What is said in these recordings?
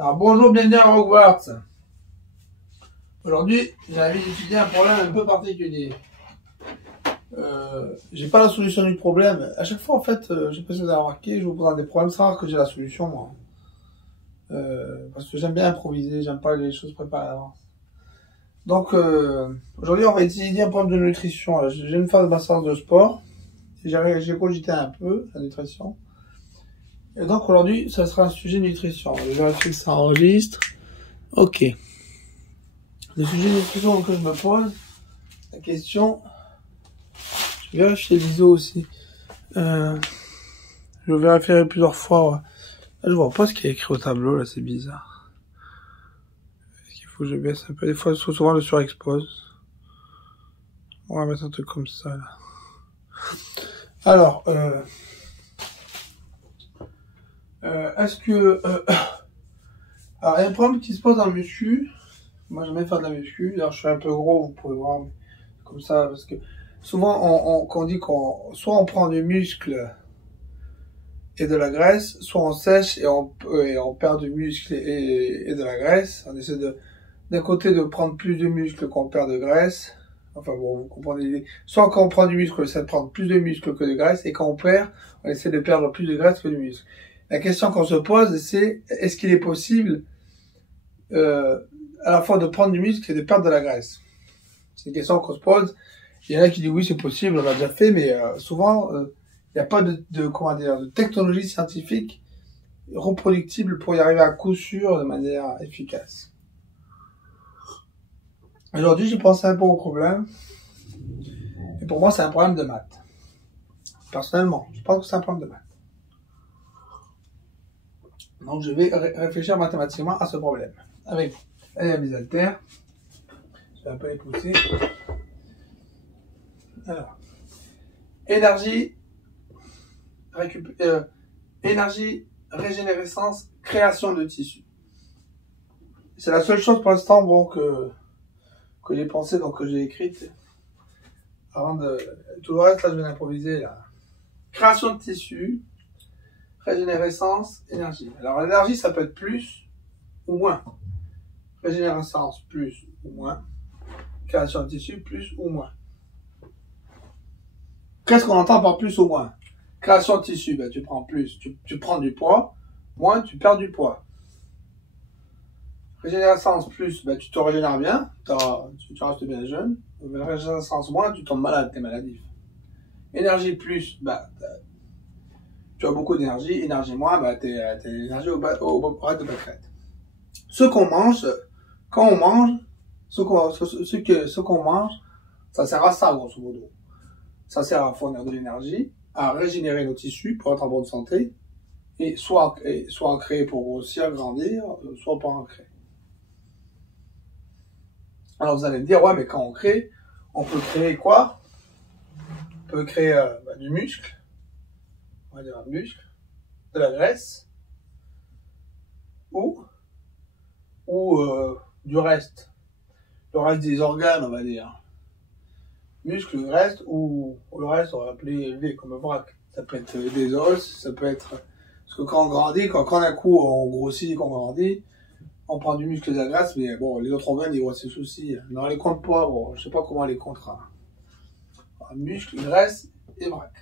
Alors bonjour, bienvenue à Hogwarts. Aujourd'hui, j'ai envie d'étudier un problème un peu particulier. J'ai pas la solution du problème. À chaque fois, en fait, j'ai l'impression d'avoir remarqué, je vous présente des problèmes, c'est rare que j'ai la solution, moi. Parce que j'aime bien improviser, j'aime pas les choses préparées à l'avance. Donc, aujourd'hui, on va étudier un problème de nutrition. Alors, j'ai une phase de ma séance de sport. J'ai cogité un peu la nutrition. Et donc, aujourd'hui, ça sera un sujet de nutrition. Je vérifie que ça enregistre. Ok. Le sujet de nutrition que je me pose, la question, je vais vérifier l'ISO aussi. Je vérifierai plusieurs fois. Ouais. Là, je vois pas ce qu'il y a écrit au tableau, là, c'est bizarre. Est-ce qu'il faut que je baisse un peu? Des fois, souvent, le surexpose. On va mettre un truc comme ça, là. Alors, est-ce que... alors, il y a un problème qui se pose dans le muscu. Moi, j'aime bien faire de la muscu. D'ailleurs, je suis un peu gros, vous pouvez voir. Mais comme ça, parce que souvent, quand on dit soit on prend du muscle et de la graisse, soit on sèche et on perd du muscle et de la graisse. On essaie d'un côté de prendre plus de muscle qu'on perd de graisse. Enfin bon, vous comprenez l'idée. Soit quand on prend du muscle, on essaie de prendre plus de muscle que de graisse. Et quand on perd, on essaie de perdre plus de graisse que de muscle. La question qu'on se pose, c'est est-ce qu'il est possible à la fois de prendre du muscle et de perdre de la graisse? C'est une question qu'on se pose. Il y en a qui disent oui, c'est possible, on l'a déjà fait, mais souvent, il n'y a pas de technologie scientifique reproductible pour y arriver à coup sûr de manière efficace. Aujourd'hui, j'ai pensé un peu au problème. Et pour moi, c'est un problème de maths. Personnellement, je pense que c'est un problème de maths. Donc, je vais réfléchir mathématiquement à ce problème. Avec vous. Allez, mes haltères. Je vais un peu les pousser. Alors. Énergie, régénérescence, création de tissu. C'est la seule chose pour l'instant bon, que j'ai pensé, donc que j'ai écrite. Avant de... Tout le reste, là, je vais l'improviser. Là. Création de tissu, régénérescence, énergie. Alors, l'énergie, ça peut être plus ou moins. Régénérescence, plus ou moins. Création de tissu, plus ou moins. Qu'est-ce qu'on entend par plus ou moins? Création de tissu, ben, tu prends plus, tu prends du poids, moins tu perds du poids. Régénérescence plus, ben, tu te régénères bien, tu restes bien jeune. Régénérescence moins, tu tombes malade, t'es maladif. Énergie plus, ben, tu as beaucoup d'énergie. Énergie moins, ben, t'es l'énergie au bas de pâquerette. Ce qu'on mange, quand on mange, ce qu'on mange, ça sert à ça, grosso modo. Ça sert à fournir de l'énergie, à régénérer nos tissus pour être en bonne santé, et soit en créer pour grossir, grandir, soit pas en créer. Alors vous allez me dire, ouais, mais quand on peut créer quoi? On peut créer du muscle, on va dire un muscle, de la graisse, ou du reste. Le reste des organes, on va dire. Muscle, graisse, ou le reste, on va l'appeler élevé, comme un vrac. Ça peut être des os, ça peut être... Parce que quand on grandit, quand d'un coup on grossit, qu'on grandit, on prend du muscle et de la graisse, mais bon, les autres organes, ils grossissent aussi. Non, les compte pas, bon, je sais pas comment les comptera. Muscle, graisse et vrac.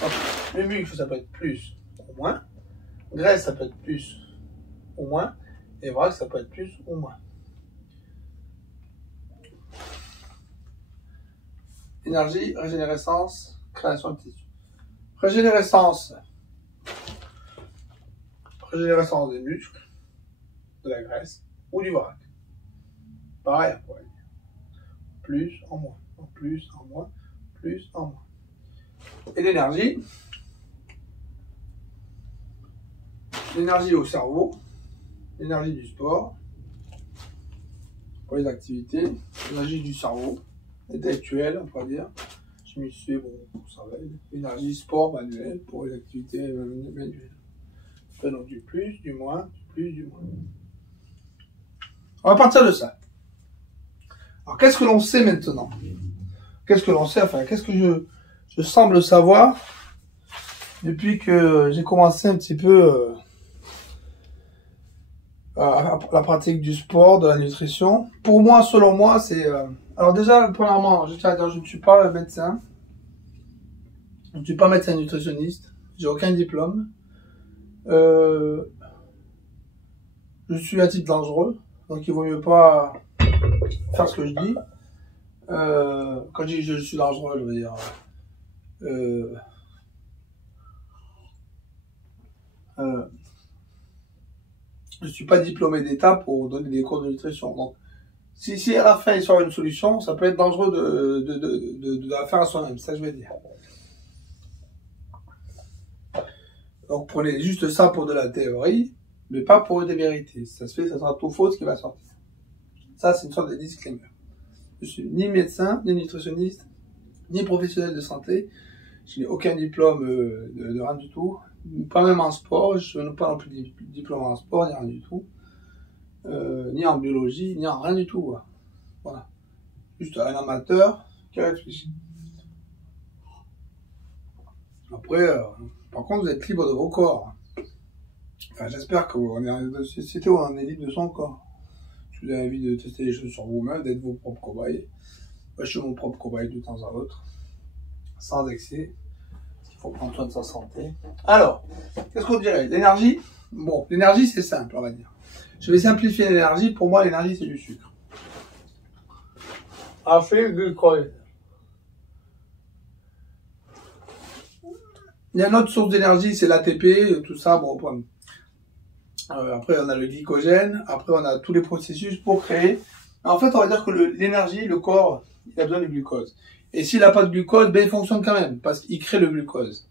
Donc, le muscle, ça peut être plus ou moins. Graisse, ça peut être plus ou moins. Et vrac, ça peut être plus ou moins. Énergie, régénérescence, création de tissu. Régénérescence des muscles, de la graisse ou du vrac. Pareil, on pourrait dire. Plus en moins, plus en moins, plus en moins. Et l'énergie au cerveau, l'énergie du sport, pour les activités, l'énergie du cerveau, intellectuelle, on pourrait dire. Chimie, bon, ça va. Énergie, sport, manuel, pour les activités manuelles. Donc du plus, du moins, du plus, du moins. On va partir de ça. Alors, qu'est-ce que l'on sait maintenant? Qu'est-ce que l'on sait? Enfin, qu'est-ce que je semble savoir depuis que j'ai commencé un petit peu la pratique du sport, de la nutrition. Pour moi, selon moi, c'est... alors déjà, premièrement, je tiens à dire, je ne suis pas médecin. Je ne suis pas médecin nutritionniste. J'ai aucun diplôme. Je suis un type dangereux. Donc il vaut mieux pas faire ce que je dis. Quand je dis je suis dangereux, je veux dire... je suis pas diplômé d'État pour donner des cours de nutrition. Donc, si à la fin il sort une solution, ça peut être dangereux de la faire à soi-même, c'est ça que je vais dire. Donc prenez juste ça pour de la théorie, mais pas pour des vérités. Si ça se fait, ça sera tout faux ce qui va sortir. Ça, c'est une sorte de disclaimer. Je suis ni médecin, ni nutritionniste, ni professionnel de santé. Je n'ai aucun diplôme de rien du tout. Pas même en sport, je n'ai pas non plus de diplôme en sport, ni rien du tout. Ni en biologie, ni en rien du tout. Voilà. Juste un amateur qui réfléchit. Après, par contre, vous êtes libre de vos corps. Enfin, j'espère qu'on est dans une société où on est libre de son corps. Si vous avez envie de tester les choses sur vous-même, d'être vos propres cobayes. Moi, je suis mon propre cobaye de temps à autre. Sans excès. Il faut prendre soin de sa santé. Alors, qu'est-ce qu'on dirait? L'énergie? Bon, l'énergie, c'est simple, on va dire. Je vais simplifier l'énergie. Pour moi, l'énergie, c'est du sucre. Glucose. Il y a une autre source d'énergie, c'est l'ATP, tout ça. Bon, après, on a le glycogène. Après, on a tous les processus pour créer. En fait, on va dire que l'énergie, le corps, il a besoin de glucose. Et s'il n'a pas de glucose, ben, il fonctionne quand même, parce qu'il crée le glucose.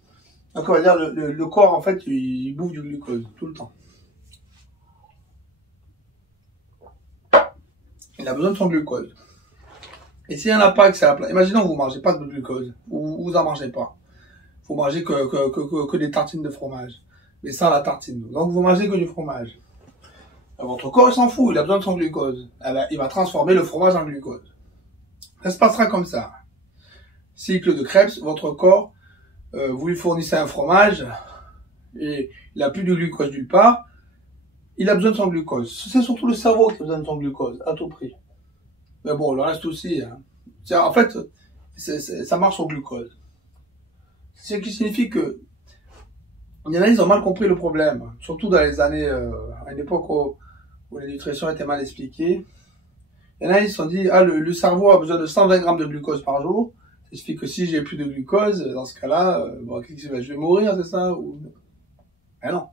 Donc, on va dire, le corps, en fait, il bouffe du glucose, tout le temps. Il a besoin de son glucose. Et s'il n'y en a pas, que c'est à la place, imaginons que vous ne mangez pas de glucose, ou vous n'en mangez pas. Vous mangez que des tartines de fromage. Mais sans la tartine. Donc, vous mangez que du fromage. Votre corps, il s'en fout, il a besoin de son glucose. Il va transformer le fromage en glucose. Ça se passera comme ça. Cycle de Krebs, votre corps, vous lui fournissez un fromage, et il n'a plus de glucose nulle part, il a besoin de son glucose. C'est surtout le cerveau qui a besoin de son glucose, à tout prix. Mais bon, le reste aussi. Hein. En fait, ça marche au glucose. Ce qui signifie que il y en a, ils ont mal compris le problème. Surtout dans les années, à une époque où la nutrition était mal expliquée. Il y en a, ils se sont dit, ah, le cerveau a besoin de 120 grammes de glucose par jour. Ça signifie que si j'ai plus de glucose, dans ce cas-là, bon, qu'est-ce qui se passe? Je vais mourir, c'est ça? Ben non.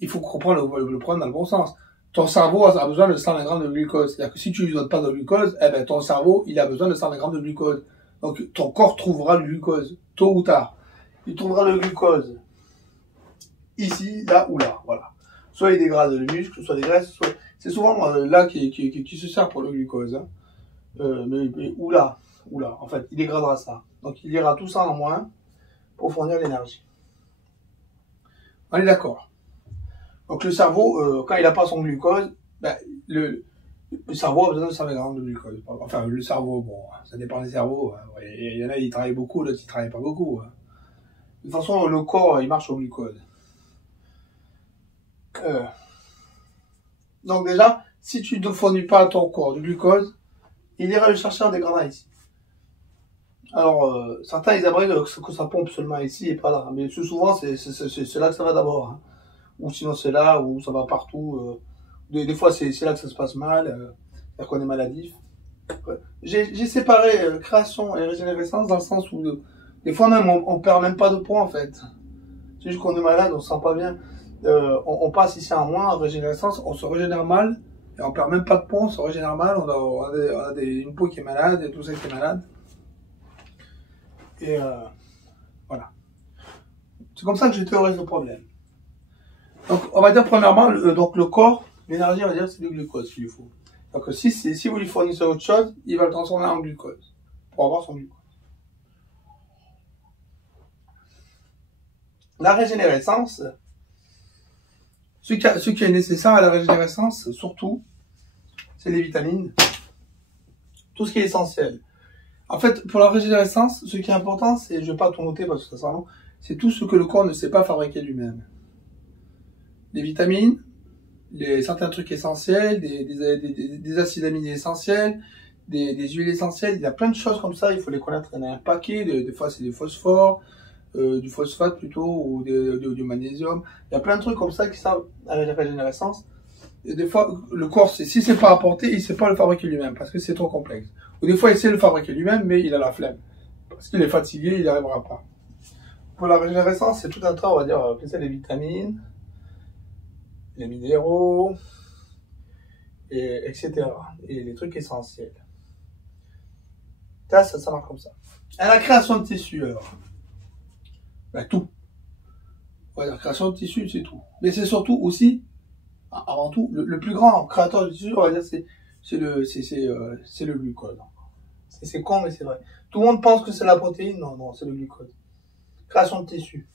Il faut comprendre le problème dans le bon sens. Ton cerveau a besoin de 120 grammes de glucose. C'est-à-dire que si tu lui donnes pas de glucose, eh ben, ton cerveau, il a besoin de 120 grammes de glucose. Donc, ton corps trouvera le glucose, tôt ou tard. Il trouvera le glucose ici, là ou là, voilà. Soit il dégrade le muscle, soit des graisses, soit... C'est souvent là qui se sert pour le glucose. Hein. Mais ou là, en fait, il dégradera ça. Donc il ira tout ça en moins pour fournir l'énergie. On est d'accord. Donc le cerveau, quand il n'a pas son glucose, ben, le cerveau a besoin de 120 grammes de glucose. Enfin, le cerveau, bon, ça dépend des cerveaux. Hein. Il y en a, ils travaillent beaucoup, d'autres, ils travaillent pas beaucoup. Hein. De toute façon, le corps, il marche au glucose. Donc déjà, si tu ne fournis pas à ton corps du glucose, il ira le chercher en dégradant ici. Alors, certains, ils aimeraient que ça pompe seulement ici et pas là. Mais souvent, c'est là que ça va d'abord. Hein. Ou sinon, c'est là, ou ça va partout. Des fois, c'est là que ça se passe mal. C'est-à-dire qu'on est maladif. J'ai séparé création et régénérescence dans le sens où, des fois même, on perd même pas de poids, en fait. C'est juste qu'on est malade, on se sent pas bien. On passe ici en moins, en régénérescence, on se régénère mal. Et on perd même pas de poids, on se régénère mal. On a une peau qui est malade et tout ça qui est malade. Et voilà. C'est comme ça que je théorise le problème. Donc, on va dire premièrement, donc le corps, l'énergie, on va dire, c'est du glucose qu'il lui faut. Donc, si vous lui fournissez autre chose, il va le transformer en glucose pour avoir son glucose. La régénérescence, ce qui est nécessaire à la régénérescence, surtout, c'est les vitamines, tout ce qui est essentiel. En fait, pour la régénérescence, ce qui est important, c'est, je ne vais pas tout noter parce que ça sera long, c'est tout ce que le corps ne sait pas fabriquer lui-même. Les vitamines, certains trucs essentiels, des acides aminés essentiels, des huiles essentielles. Il y a plein de choses comme ça, il faut les connaître. Il y en a un paquet, des fois c'est du phosphore, du phosphate plutôt, ou du magnésium. Il y a plein de trucs comme ça qui servent à la régénérescence. Et des fois, le corps, si c'est pas apporté, il sait pas le fabriquer lui-même, parce que c'est trop complexe. Ou des fois, il sait le fabriquer lui-même, mais il a la flemme. Parce qu'il est fatigué, il n'y arrivera pas. Pour la régénérescence, c'est tout un temps, on va dire, c'est les vitamines, les minéraux, etc. Et les trucs essentiels. Ça marche comme ça. À la création de tissus, alors. Ben, tout. Ouais, la création de tissus, c'est tout. Mais c'est surtout aussi, avant tout, le plus grand créateur de tissus, on va dire, c'est le glucose. C'est con, mais c'est vrai. Tout le monde pense que c'est la protéine. Non, c'est le glucose. Création de tissus.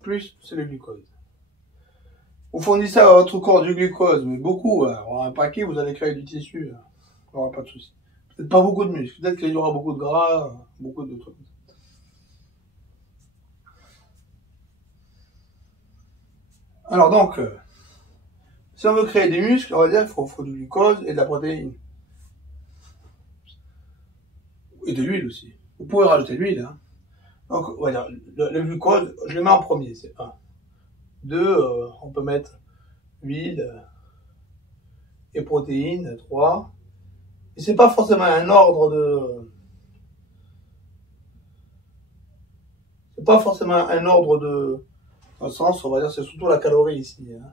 Plus, c'est le glucose. Vous fournissez à votre corps du glucose, mais beaucoup. Un paquet, vous allez créer du tissu. Il n'y aura pas de souci. Peut-être pas beaucoup de muscles. Peut-être qu'il y aura beaucoup de gras, beaucoup de trucs. Alors donc, si on veut créer des muscles, on va dire qu'il faut du glucose et de la protéine. Et de l'huile aussi. Vous pouvez rajouter de l'huile. Hein. Donc, voilà, le glucose, je le mets en premier, c'est 1. 2, on peut mettre huile et protéines, 3. Et c'est pas forcément un ordre de... C'est pas forcément un ordre de... Dans le sens, on va dire, c'est surtout la calorie ici. Hein.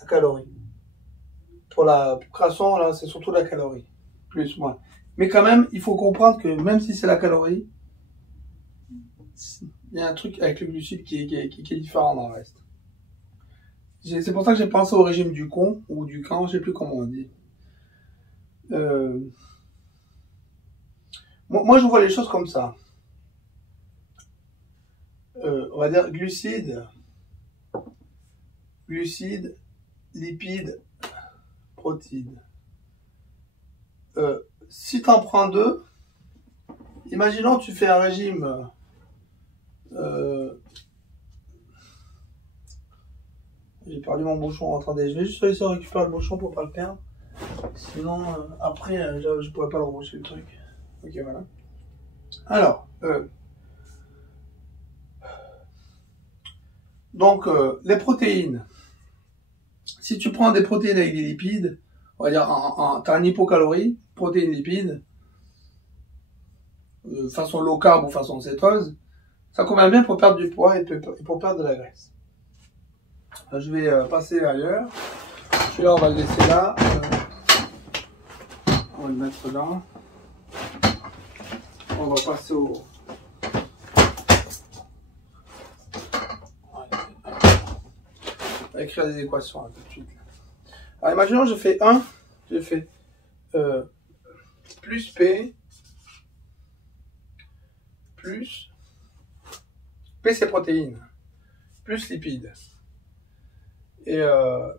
La calorie. Pour la création, là, c'est surtout la calorie. Plus, moins. Mais quand même, il faut comprendre que même si c'est la calorie, il y a un truc avec le glucide qui est différent dans le reste. C'est pour ça que j'ai pensé au régime du con, ou du camp, je sais plus comment on dit. Moi, je vois les choses comme ça. On va dire glucides, lipides, protides. Si tu en prends 2, imaginons que tu fais un régime j'ai perdu mon bouchon, attendez, je vais juste essayer de récupérer le bouchon pour pas le perdre. Sinon, après, je pourrais pas le reboucher le truc. Ok, voilà. Alors, donc, les protéines. Si tu prends des protéines avec des lipides, on va dire, t'as un hypocalorie, protéines, lipides, façon low carb ou façon cétose, ça convient bien pour perdre du poids et pour perdre de la graisse. Là, je vais passer ailleurs. Celui-là, on va le laisser là. On va le mettre là. On va passer au... On va écrire des équations là, tout de suite. Alors, imaginons je fais 1, je fais plus P, plus P c'est protéines, plus lipides, et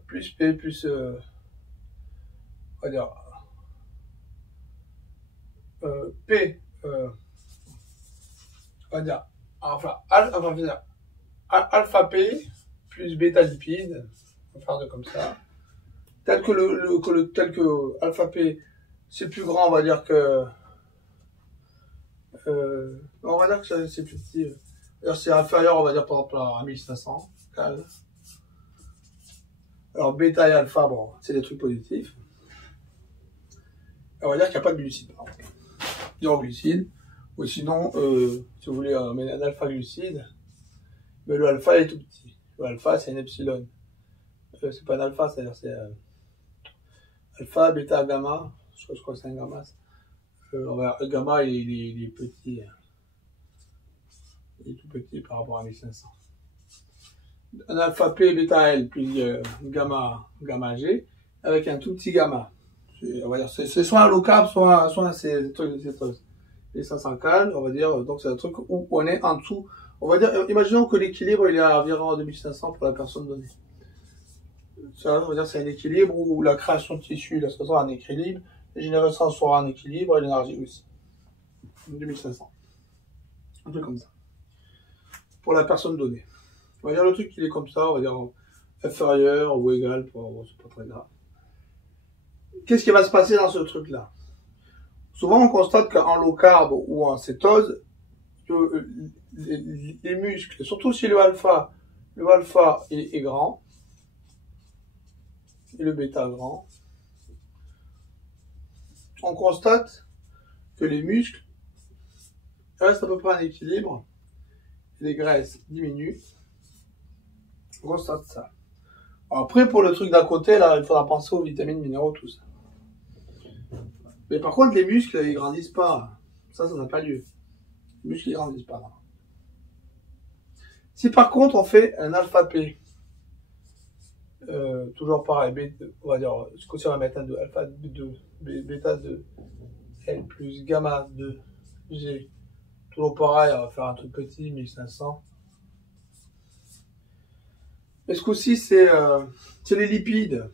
plus P plus, on va dire, P, on va dire, enfin, alpha P plus bêta lipides, on va faire comme ça. Tel que alpha P c'est plus grand, on va dire que on va dire que c'est plus petit. C'est inférieur, on va dire par exemple à 1500. Alors bêta et alpha, bon, c'est des trucs positifs. Et on va dire qu'il n'y a pas de glucides. Zéro glucides. Ou sinon, si vous voulez mettre un alpha glucide, mais le alpha est tout petit. Le alpha c'est un epsilon. C'est pas un alpha, c'est-à-dire c'est alpha, bêta, gamma. Je crois que c'est un gamma. Le gamma il est petit. Il est tout petit par rapport à 1500. Un alpha P, bêta L plus gamma G avec un tout petit gamma. On va dire c'est soit un low carb, soit un truc de cétose. Et ça s'encale, on va dire, donc c'est un truc où on est en dessous. On va dire, imaginons que l'équilibre il est à environ 2500 pour la personne donnée. Ça, on va dire c'est un équilibre où la création de tissu, là, ça sera en équilibre, la génération sera en équilibre et l'énergie aussi. 2500. Un truc comme ça. Pour la personne donnée. On va dire le truc il est comme ça, on va dire inférieur ou égal, bon, c'est pas très grave. Qu'est-ce qui va se passer dans ce truc-là? Souvent on constate qu'en low carb ou en cétose, les muscles, surtout si le alpha est grand, et le bêta grand, on constate que les muscles restent à peu près en équilibre, et les graisses diminuent. On constate ça. Après, pour le truc d'à côté, là, il faudra penser aux vitamines, minéraux, tout ça. Mais par contre, les muscles, ils grandissent pas. Ça n'a pas lieu. Les muscles, ils grandissent pas. Là. Si par contre, on fait un alpha P, toujours pareil, on va dire, ce coup-ci, on va mettre un 2, alpha 2, bêta 2, L plus gamma 2, G. Toujours pareil, on va faire un truc petit, 1500. Et ce coup-ci, c'est les lipides.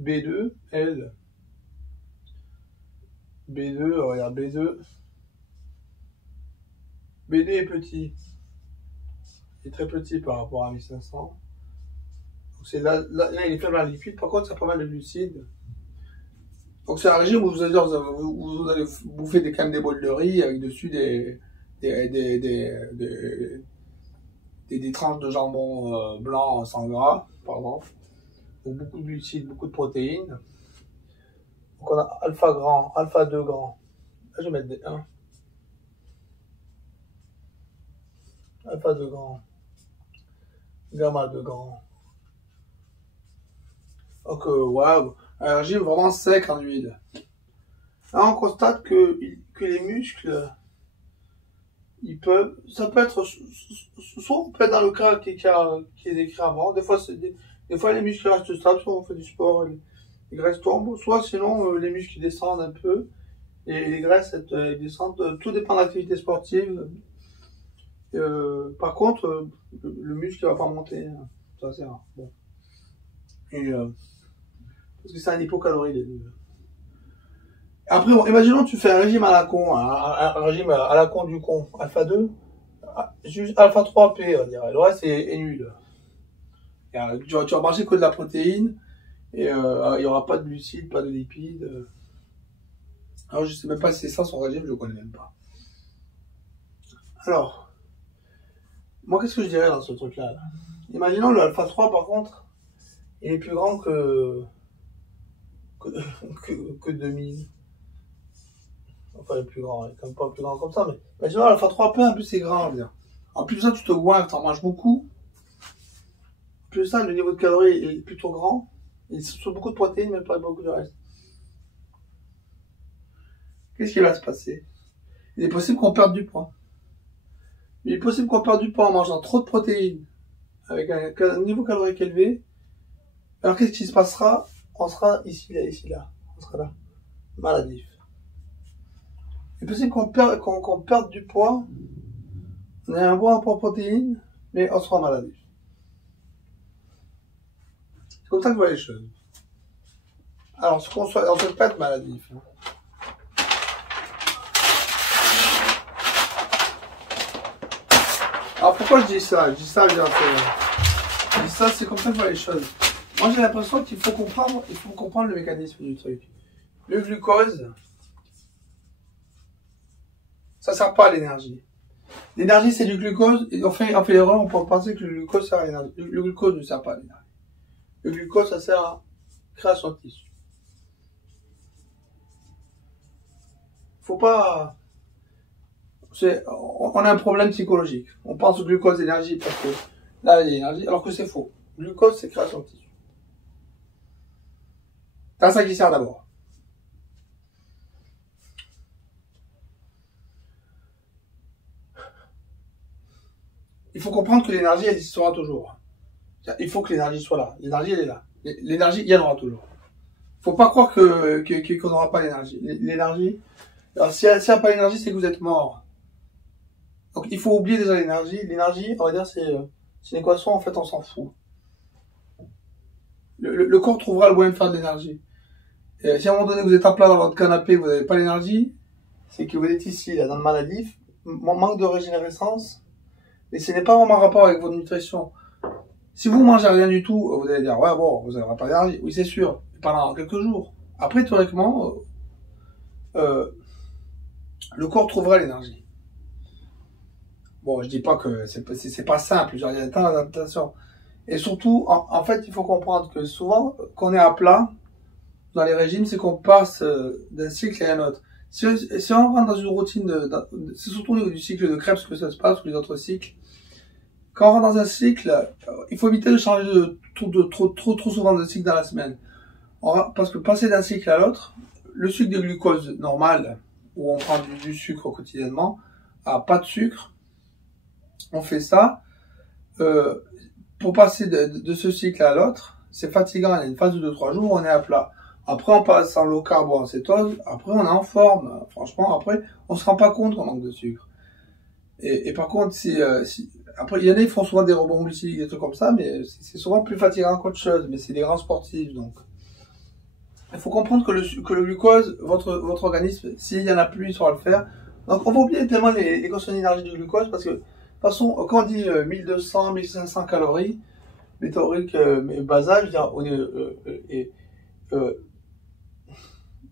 B2, L, B2, regarde, B2. B2 est petit. Il est très petit par rapport à 1500. C'est là, il est faible en lipides, par contre, ça a pas mal de glucides. Donc, c'est un régime où vous allez bouffer quand même des bols de riz avec dessus des tranches de jambon blanc sans gras, par exemple. Donc, beaucoup de glucides, beaucoup de protéines. Donc, on a alpha grand, alpha 2 grand. Là, je vais mettre des 1. Alpha 2 grand. Gamma 2 grand. Donc, ouais, un régime vraiment sec en huile. Là, on constate que les muscles, ça peut être, soit on peut être dans le cas qui est décrit avant, des fois les muscles restent stables, soit on fait du sport, les graisses tombent, soit sinon les muscles descendent un peu, et les graisses descendent, tout dépend de l'activité sportive. Par contre, le muscle ne va pas monter, hein. Ça c'est rare. Bon. Et, parce que c'est un hypocalorie. Après, bon, imaginons que tu fais un régime à la con, un régime à la con du con, alpha 2, juste alpha 3P, on dirait. Le reste est nul. Tu vas manger que de la protéine, et il n'y aura pas de glucides, pas de lipides. Alors, je sais même pas si c'est ça son régime, je le connais même pas. Alors, moi, qu'est-ce que je dirais dans ce truc-là, là? Imaginons le alpha 3, par contre, il est plus grand que 2000. Enfin, il est plus grand, il est quand même pas plus grand comme ça, mais imaginons l'alpha 3P, en plus c'est grand, dire. En plus de ça, tu te goinfres, t'en manges beaucoup. En plus de ça, le niveau de calories est plutôt grand. Il y a beaucoup de protéines, mais pas beaucoup de reste. Qu'est-ce qui va se passer? Il est possible qu'on perde du poids. Il est possible qu'on perde du poids en mangeant trop de protéines, avec un niveau calorique élevé. Alors qu'est-ce qui se passera? On sera ici, là. On sera là. Maladif. Il est possible qu'on perde du poids. On a un bon apport en protéines, mais on sera maladif. C'est comme ça que je vois les choses. Alors, on ne souhaite pas être maladif. Hein. Alors, pourquoi je dis ça? Je dis ça, c'est comme ça que je vois les choses. Moi, j'ai l'impression qu'il faut comprendre le mécanisme du truc. Le glucose, ça ne sert pas à l'énergie. L'énergie, c'est du glucose. Et on fait l'erreur, on peut penser que le glucose sert à l'énergie. Le glucose ne sert pas à l'énergie. Le glucose, ça sert à création de tissu. Faut pas... On a un problème psychologique. On pense au glucose énergie parce que là, il y a l'énergie, alors que c'est faux. Le glucose, c'est création de tissu. C'est à ça qui sert d'abord. Il faut comprendre que l'énergie, elle existera toujours. Il faut que l'énergie soit là. L'énergie, elle est là. L'énergie, il y en aura toujours. Faut pas croire qu'on n'aura pas l'énergie. L'énergie, alors si elle n'a pas l'énergie, c'est que vous êtes mort. Donc il faut oublier déjà l'énergie. L'énergie, on va dire, c'est une équation, en fait, on s'en fout. Le corps trouvera le moyen de faire de l'énergie. Si à un moment donné vous êtes à plat dans votre canapé, vous n'avez pas l'énergie, c'est que vous êtes ici, là, dans le maladif, manque de régénérescence, Mais ce n'est pas vraiment rapport avec votre nutrition. Si vous mangez rien du tout, vous allez dire, ouais, bon, vous n'aurez pas d'énergie. Oui, c'est sûr. Pendant quelques jours. Après, théoriquement, le corps trouvera l'énergie. Bon, je dis pas que c'est pas simple. Genre, il y a un temps d'adaptation. Et surtout, en fait, il faut comprendre que souvent, quand on est à plat, dans les régimes, c'est qu'on passe d'un cycle à un autre. Si on rentre dans une routine, c'est surtout au niveau du cycle de Krebs que ça se passe, ou les autres cycles. Quand on rentre dans un cycle, il faut éviter de changer trop souvent de cycle dans la semaine. Parce que passer d'un cycle à l'autre, le sucre de glucose normal, où on prend du sucre quotidiennement, à pas de sucre, on fait ça. Pour passer de ce cycle à l'autre, c'est fatigant. Il y a une phase de 2-3 jours, on est à plat. Après, on passe en low carb ou en cétose. Après, on est en forme. Franchement, après, on se rend pas compte qu'on manque de sucre. Et par contre, après, il y en a, ils font souvent des rebonds glucidiques, des trucs comme ça, mais c'est souvent plus fatigant qu'autre chose. Mais c'est des grands sportifs, donc. Il faut comprendre que le glucose, votre organisme, s'il y en a plus, il saura le faire. Donc, on va oublier tellement les consommations d'énergie du glucose, parce que, de toute façon, quand on dit 1200, 1500 calories, mais théorique, mais basal, je veux dire,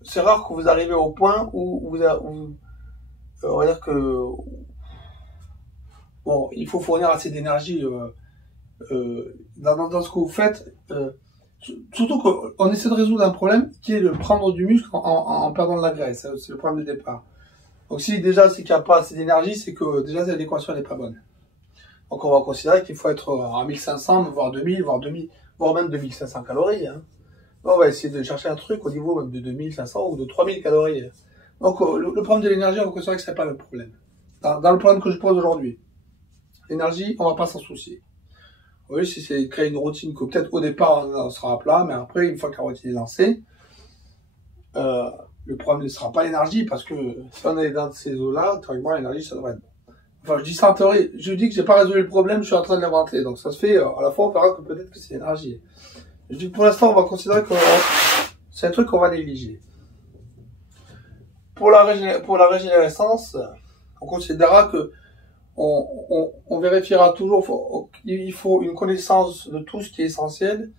c'est rare que vous arrivez au point où on va dire que, bon, il faut fournir assez d'énergie dans ce que vous faites. Surtout qu'on essaie de résoudre un problème qui est de prendre du muscle en perdant de la graisse. C'est le problème de départ. Donc si déjà c'est qu'il n'y a pas assez d'énergie, c'est que déjà l'équation n'est pas bonne. Donc on va considérer qu'il faut être à 1500, voire 2000, voire même 2500 calories. Hein. On va essayer de chercher un truc au niveau même de 2500 ou de 3000 calories. Donc le problème de l'énergie, on va considérer que ce n'est pas le problème. Dans le problème que je pose aujourd'hui, l'énergie, on ne va pas s'en soucier. Oui, si c'est créer une routine que peut-être au départ on sera à plat, mais après, une fois que la routine est lancée, le problème ne sera pas l'énergie, parce que si on est dans ces eaux-là, théoriquement, l'énergie, ça devrait être bon. Enfin, je dis ça en théorie, je dis que j'ai pas résolu le problème, je suis en train de l'inventer. Donc ça se fait, à la fois on verra que peut-être que c'est l'énergie. Je dis que pour l'instant, on va considérer que c'est un truc qu'on va négliger. Pour la régénérescence, on considérera que on vérifiera toujours, il faut une connaissance de tout ce qui est essentiel,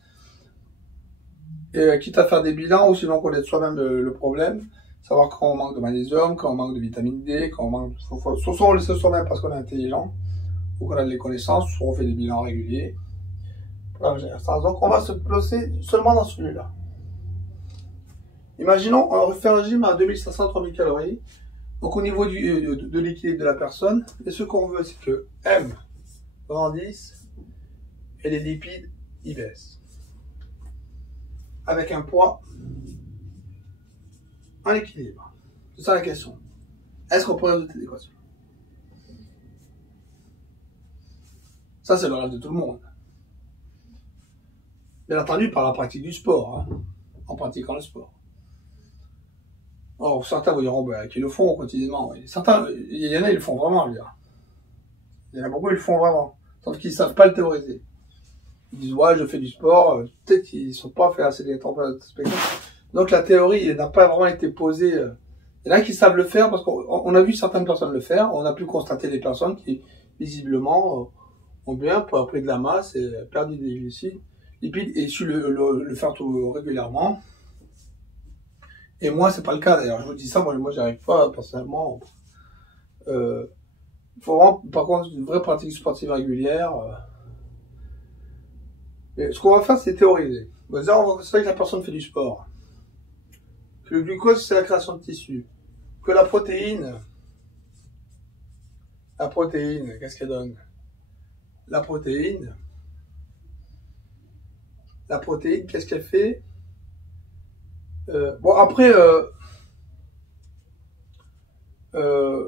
et quitte à faire des bilans, ou sinon connaître soi-même le problème, savoir quand on manque de magnésium, quand on manque de vitamine D, quand on manque de... Soit on le sait soi-même parce qu'on est intelligent, ou qu'on a des connaissances, soit on fait des bilans réguliers. Donc on va se placer seulement dans celui-là. Imaginons, on refait un régime à 2500-3000 calories. Donc au niveau de l'équilibre de la personne, et ce qu'on veut, c'est que M grandisse et les lipides y baissent. Avec un poids en équilibre. C'est ça la question. Est-ce qu'on peut résoudre cette équation? Ça, c'est le rêve de tout le monde. Bien entendu, par la pratique du sport, hein, en pratiquant le sport. Or, certains vous diront qu'ils le font quotidiennement. Certains, il y en a, ils le font vraiment, je veux dire. Il y en a beaucoup, ils le font vraiment. Sauf qu'ils ne savent pas le théoriser. Ils disent, ouais, je fais du sport. Peut-être qu'ils ne sont pas fait assez de temps. Donc, la théorie n'a pas vraiment été posée. Il y en a qui savent le faire parce qu'on a vu certaines personnes le faire. On a pu constater des personnes qui, visiblement, ont bien pris de la masse et perdu des lipides et su le faire tout régulièrement. Et moi, c'est pas le cas d'ailleurs. Je vous dis ça, moi j'y arrive pas personnellement. Il faut vraiment, par contre, une vraie pratique sportive régulière. Et ce qu'on va faire, c'est théoriser. On va dire que la personne fait du sport. Que le glucose, c'est la création de tissus. Que la protéine, qu'est-ce qu'elle donne? La protéine, qu'est-ce qu'elle fait? Bon, après, on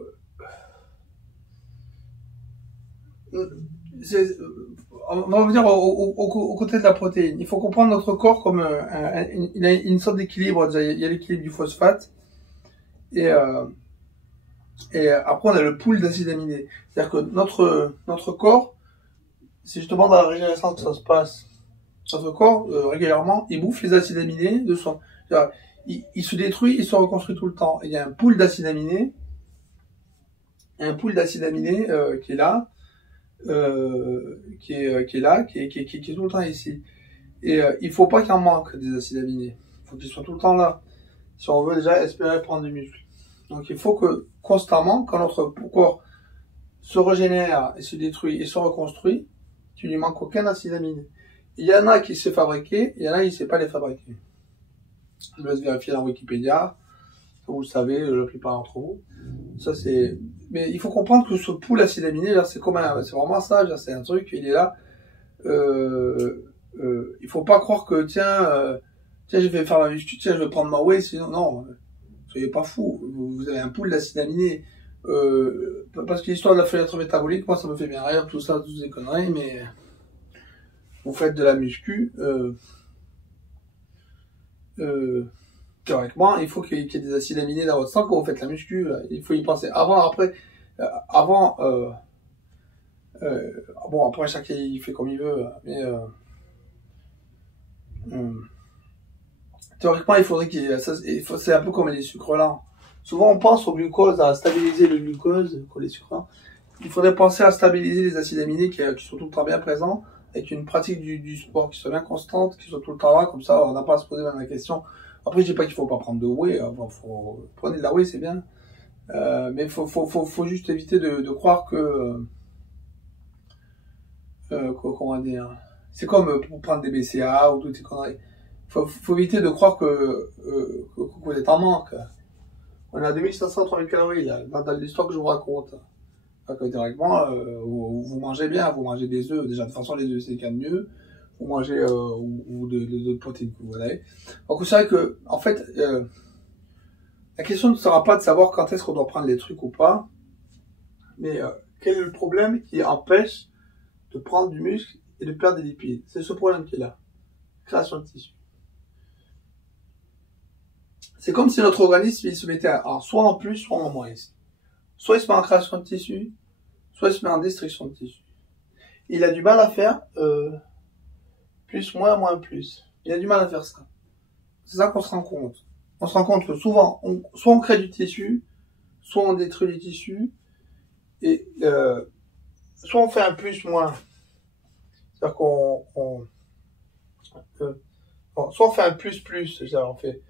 va revenir au côté de la protéine. Il faut comprendre notre corps comme il a une sorte d'équilibre. Il y a l'équilibre du phosphate et après on a le pool d'acides aminés. C'est-à-dire que notre corps, c'est justement dans la régénérescence que ça se passe. Notre corps régulièrement, il bouffe les acides aminés de son. Il se détruit, il se reconstruit tout le temps. Il y a un pool d'acides aminés, qui est là. qui est là, qui est tout le temps ici. Et il faut pas qu'il en manque des acides aminés. Il faut qu'ils soient tout le temps là. Si on veut déjà espérer prendre du muscle. Donc il faut que constamment, quand notre corps se régénère et se détruit et se reconstruit, tu lui manques aucun acide aminé. Il y en a qui se fabriquer, il y en a qui ne sait pas les fabriquer. Je vous laisse vérifier dans Wikipédia. Vous le savez, la plupart d'entre vous. Ça c'est. Mais il faut comprendre que ce pool acide aminé, c'est comme c'est vraiment ça. C'est un truc, il est là. Il faut pas croire que tiens, je vais faire la muscu, tiens, je vais prendre ma whey, sinon non. Soyez pas fous. Vous avez un pool d'acide aminé. Parce que l'histoire de la fenêtre métabolique, moi ça me fait bien rire, tout ça, toutes ces conneries, mais vous faites de la muscu. Théoriquement, il faut qu'il y ait des acides aminés dans votre sang quand vous faites la muscu. Il faut y penser avant, après. Avant, bon, après, chacun il fait comme il veut, mais théoriquement, il faudrait qu'il y ait. C'est un peu comme les sucres lents. Souvent, on pense au glucose, à stabiliser le glucose, comme les sucres lents. Il faudrait penser à stabiliser les acides aminés qui sont tout le temps bien présents, avec une pratique du sport qui soit bien constante, qui soit tout le temps là, comme ça, on n'a pas à se poser même la question. Après, je dis pas qu'il faut pas prendre de whey, prenez de la whey, c'est bien. Mais faut juste éviter de croire que, comment dire, c'est comme pour prendre des BCA ou toutes ces conneries. Faut éviter de croire que vous êtes en manque. On a 2500-3000 calories, là, dans l'histoire que je vous raconte. Directement, vous mangez bien, vous mangez des œufs. Déjà, de toute façon, les œufs, c'est quand même mieux. Vous mangez, ou de protéines que vous avez. Donc, c'est vrai que, en fait, la question ne sera pas de savoir quand est-ce qu'on doit prendre les trucs ou pas, mais quel est le problème qui empêche de prendre du muscle et de perdre des lipides. C'est ce problème qui est là. Création de tissu. C'est comme si notre organisme, il se mettait soit en plus, soit en moins ici. Soit il se met en création de tissu, soit il se met en destruction de tissu. Il a du mal à faire plus, moins, plus. Il a du mal à faire ça. C'est ça qu'on se rend compte. On se rend compte que souvent, soit on crée du tissu, soit on détruit du tissu, et soit on fait un plus, moins. C'est-à-dire soit on fait un plus, c'est-à-dire on fait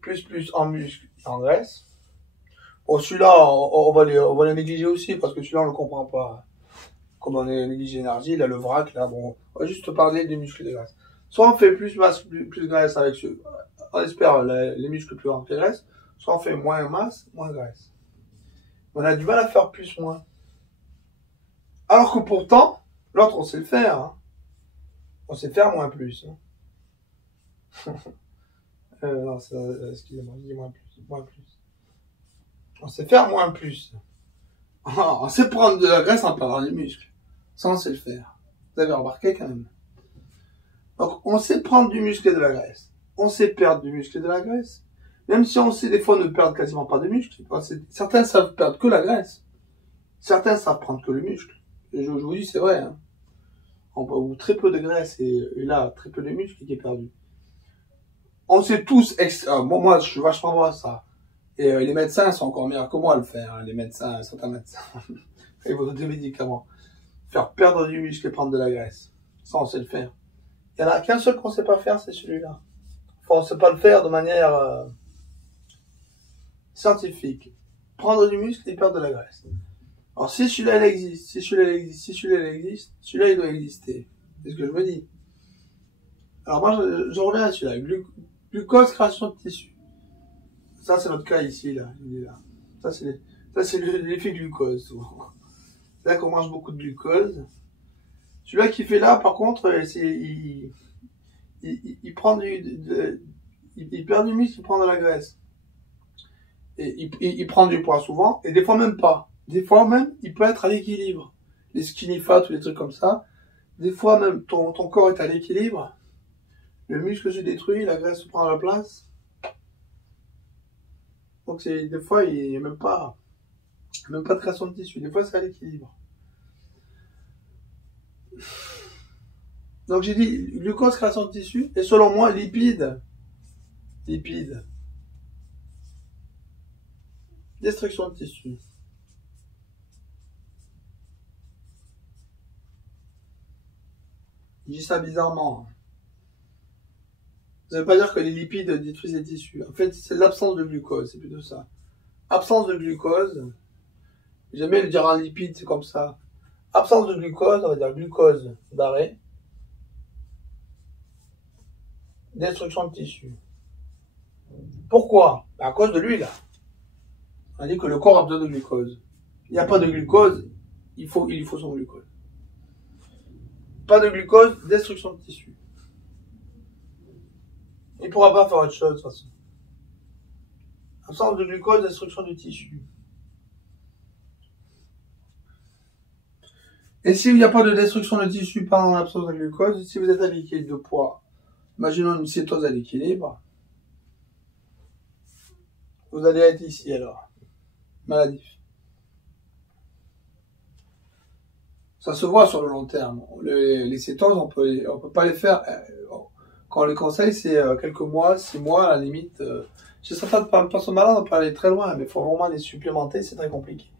plus en muscle et en graisse. Bon, celui-là, on va les négliger aussi, parce que celui-là, on le comprend pas. Comme on est négligé l'énergie, là, le vrac, là, bon, on va juste parler des muscles et des graisses. Soit on fait plus masse, plus graisse avec on espère les muscles plus grands que les graisses, soit on fait moins masse, moins graisse. On a du mal à faire plus, moins. Alors que pourtant, l'autre, on sait le faire, hein. On sait faire moins plus, hein. Non, excusez-moi, je dis moins plus. On sait faire moins plus. On sait prendre de la graisse en perdant des muscles. Ça, on sait le faire. Vous avez remarqué quand même. Donc, on sait prendre du muscle et de la graisse. On sait perdre du muscle et de la graisse. Même si on sait des fois ne perdre quasiment pas de muscle. Certains savent perdre que la graisse. Certains savent prendre que le muscle. Et je vous dis, c'est vrai. Hein. Ou très peu de graisse et là, très peu de muscle qui est perdu. On sait tous, moi, je suis vachement bon à ça. Et les médecins sont encore meilleurs que moi à le faire. Hein. Les médecins, certains médecins. Ils vous donnent des médicaments. Faire perdre du muscle et prendre de la graisse. Ça, on sait le faire. Il n'y en a qu'un seul qu'on ne sait pas faire, c'est celui-là. Enfin, on ne sait pas le faire de manière scientifique. Prendre du muscle et perdre de la graisse. Alors, si celui-là, il existe, si celui-là, il doit exister. C'est ce que je me dis. Alors, moi, je reviens à celui-là. Glucose, création de tissu. Ça, c'est notre cas ici, là. Il est là. Ça, c'est l'effet glucose, souvent. C'est là qu'on mange beaucoup de glucose. Celui-là qui fait là, par contre, il prend il perd du muscle, il prend de la graisse. Et il prend du poids souvent, et des fois même pas. Des fois même, il peut être à l'équilibre. Les skinny fat ou les trucs comme ça. Des fois même, ton corps est à l'équilibre. Le muscle se détruit, la graisse prend la place. Donc des fois, il n'y a même pas de création de tissu. Des fois, c'est à l'équilibre. Donc j'ai dit glucose, création de tissu, et selon moi, lipides, destruction de tissu. Je dis ça bizarrement. Ça veut pas dire que les lipides détruisent les tissus. En fait, c'est l'absence de glucose, c'est plutôt ça. Absence de glucose, jamais le dire en lipide, c'est comme ça. Absence de glucose, on va dire glucose d'arrêt. Destruction de tissu. Pourquoi? À cause de l'huile. On dit que le corps a besoin de glucose. Il n'y a pas de glucose, il faut son glucose. Pas de glucose, destruction de tissu. Il ne pourra pas faire autre chose de toute façon. Absence de glucose, destruction du tissu. Et s'il n'y a pas de destruction de tissu pendant l'absence de glucose, si vous êtes à l'équilibre de poids, imaginons une cétose à l'équilibre, vous allez être ici alors. Maladif. Ça se voit sur le long terme. Les cétoses, on peut pas les faire. Quand on les conseille, c'est quelques mois, 6 mois à la limite. Chez certaines personnes malades, on peut aller très loin, mais il faut vraiment les supplémenter, c'est très compliqué.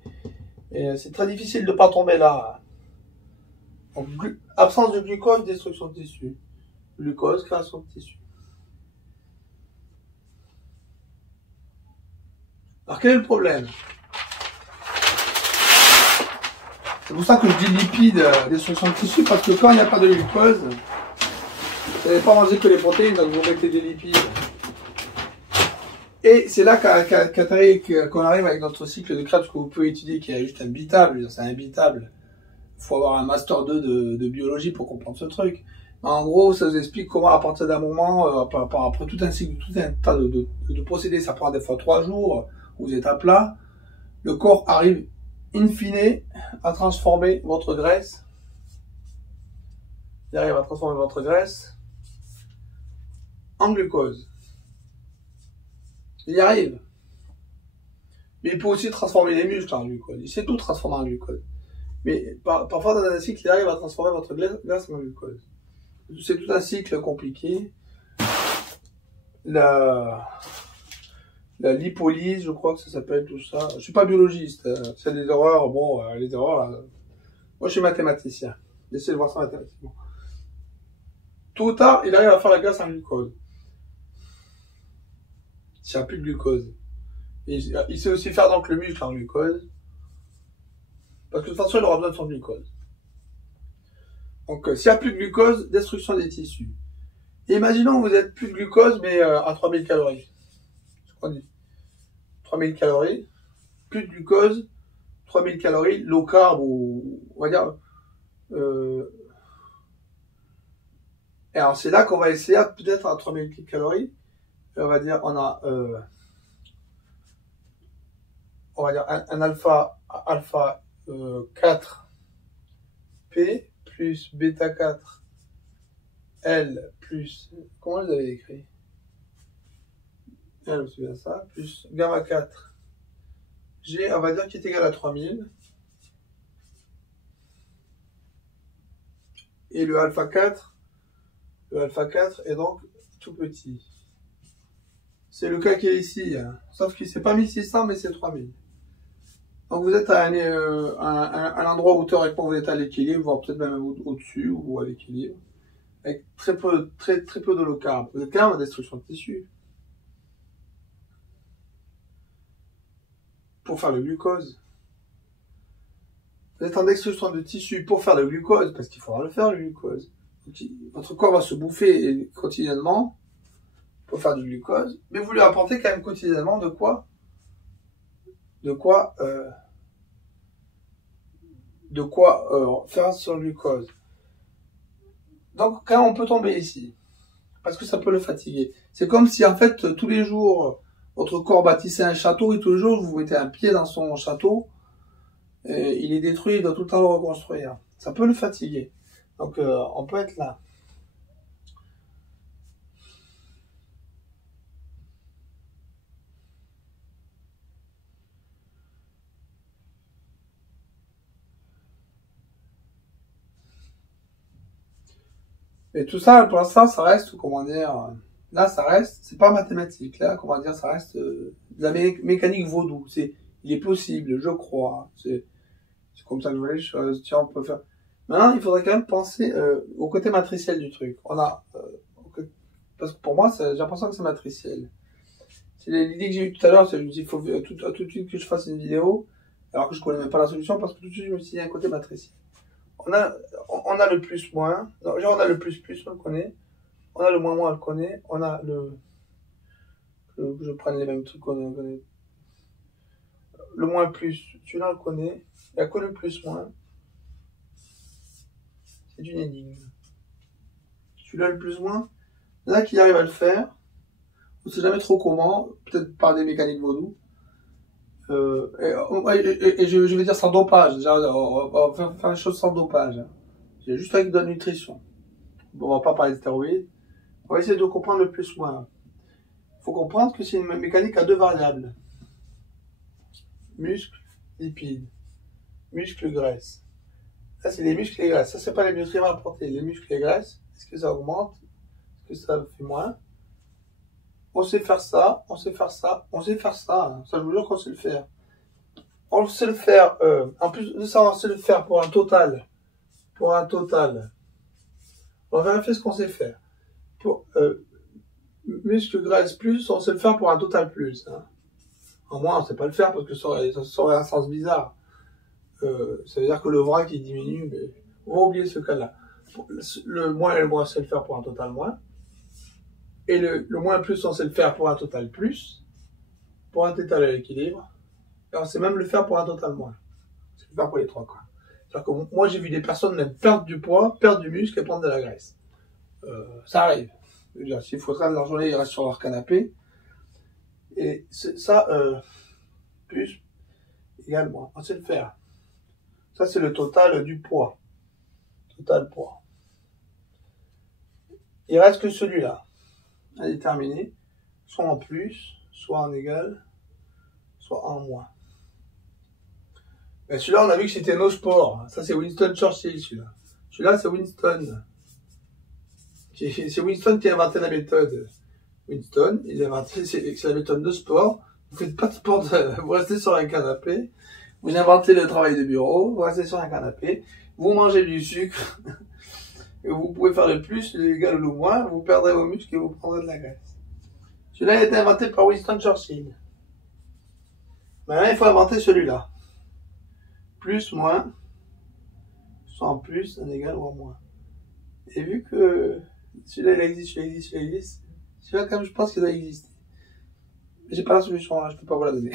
Et c'est très difficile de ne pas tomber là. Donc, absence de glucose, destruction de tissu. Glucose, création de tissu. Alors quel est le problème? C'est pour ça que je dis lipides, destruction de tissu, parce que quand il n'y a pas de glucose, vous n'allez pas manger que les protéines, donc vous mettez des lipides. Et c'est là qu'on arrive avec notre cycle de Krebs que vous pouvez étudier, qui est juste imbitable, c'est imbitable. Il faut avoir un master 2 de biologie pour comprendre ce truc. En gros, ça vous explique comment, à partir d'un moment, après tout un cycle, tout un tas de procédés, ça prend des fois 3 jours, vous êtes à plat, le corps arrive in fine à transformer votre graisse. Il arrive à transformer votre graisse en glucose. Il y arrive. Mais il peut aussi transformer les muscles en glucose. Il sait tout transformer en glucose. Mais parfois, dans un cycle, il arrive à transformer votre graisse en glucose. C'est tout un cycle compliqué. La lipolyse, je crois que ça s'appelle tout ça. Je suis pas biologiste. C'est des erreurs. Bon, les erreurs, là. Moi, je suis mathématicien. Laissez le voir ça mathématiquement. Tôt ou tard, il arrive à faire la graisse en glucose. S'il n'y a plus de glucose. Et il sait aussi faire donc le muscle en glucose. Parce que de toute façon, il aura besoin de son glucose. Donc, s'il n'y a plus de glucose, destruction des tissus. Et imaginons que vous êtes plus de glucose, mais à 3000 calories. C'est ce qu'on dit. 3000 calories, plus de glucose, 3000 calories, low carb, ou on va dire... Et alors, c'est là qu'on va essayer peut-être à 3000 calories. On va dire, on va dire un alpha 4 P plus bêta 4 L plus, comment vous avez écrit? L, c'est bien ça, plus gamma 4 G, on va dire qui est égal à 3000. Et le alpha 4 est donc tout petit. C'est le cas qui est ici, hein. Sauf qu'il c'est pas 1600, mais c'est 3000. Donc vous êtes à un endroit où théoriquement vous êtes à l'équilibre, voire peut-être même au-dessus ou à l'équilibre, avec très peu de low carb. Vous êtes quand même en destruction de tissu. Pour faire le glucose. Vous êtes en destruction de tissu pour faire le glucose, parce qu'il faudra le faire, le glucose. Donc, votre corps va se bouffer quotidiennement pour faire du glucose, mais vous lui apportez quand même quotidiennement de quoi faire son glucose. Donc quand on peut tomber ici, parce que ça peut le fatiguer. C'est comme si en fait tous les jours votre corps bâtissait un château et tous les jours vous mettez un pied dans son château, et il est détruit, il doit tout le temps le reconstruire. Ça peut le fatiguer. Donc on peut être là. Et tout ça, pour l'instant, ça reste, comment dire, là, ça reste, c'est pas mathématique, là, comment dire, ça reste de la mécanique vaudou. Il est possible, je crois, c'est comme ça que je vois les choses. Tiens, on peut faire. Maintenant, il faudrait quand même penser au côté matriciel du truc. Parce que pour moi, j'ai l'impression que c'est matriciel. C'est l'idée que j'ai eue tout à l'heure, c'est que je me dis, il faut tout de suite que je fasse une vidéo, alors que je connais même pas la solution, parce que tout de suite, je me suis dit, il y a un côté matriciel. On a le plus moins, non, genre on a le plus, on le connaît. On a le moins, on le connaît. On a je prenne les mêmes trucs qu'on connaît. Le moins plus, celui-là on le connaît. Il n'y a que le plus moins. C'est une énigme. Celui-là le plus moins, là qu'il arrive à le faire, on ne sait jamais trop comment, peut-être par des mécaniques vaudou. Et je vais dire sans dopage. On va faire les choses sans dopage. C'est juste avec de la nutrition. Bon, on va pas parler de stéroïdes. On va essayer de comprendre le plus moins. Il faut comprendre que c'est une mécanique à deux variables. Muscle, lipides. Muscle, graisse. Ça, c'est les muscles et les graisses. Ça, c'est pas les nutriments apportés. Les muscles et les graisses, est-ce que ça augmente? Est-ce que ça fait moins? On sait faire ça, on sait faire ça, on sait faire ça. Hein. Ça, je vous jure qu'on sait le faire. On sait le faire. En plus de ça, on sait le faire pour un total. Pour un total. On va vérifier ce qu'on sait faire. Pour muscle, graisse plus, on sait le faire pour un total plus. Hein. En moins, on ne sait pas le faire parce que ça aurait un sens bizarre. Ça veut dire que le vrac il diminue, mais on va oublier ce cas-là. Le moins et le moins, c'est le faire pour un total moins. Et le moins plus, on sait le faire pour un total plus, pour un total à l'équilibre. Et on sait même le faire pour un total moins. C'est le faire pour les trois, quoi. C'est-à-dire que moi, j'ai vu des personnes même perdre du poids, perdre du muscle et prendre de la graisse. Ça arrive. S'il faut traîner dans la journée, ils restent sur leur canapé. Et ça, plus égale moins. On sait le faire. Ça, c'est le total du poids. Total poids. Il reste que celui-là à déterminer, soit en plus, soit en égal, soit en moins. Mais celui-là, on a vu que c'était nos sports. Ça, c'est Winston Churchill, celui-là. Celui-là, c'est Winston. C'est Winston qui a inventé la méthode. Winston, il a inventé, c'est la méthode de sport. Vous faites pas de sport, vous restez sur un canapé. Vous inventez le travail de bureau, vous restez sur un canapé. Vous mangez du sucre. Et vous pouvez faire le plus, l'égal ou le moins. Vous perdrez vos muscles et vous prendrez de la graisse. Celui-là a été inventé par Winston Churchill. Maintenant, il faut inventer celui-là. Plus, moins, soit en plus, un égal ou en moins. Et vu que celui-là, il existe, celui-là, quand même, je pense qu'il doit exister. Mais j'ai pas la solution, hein, je peux pas vous la donner.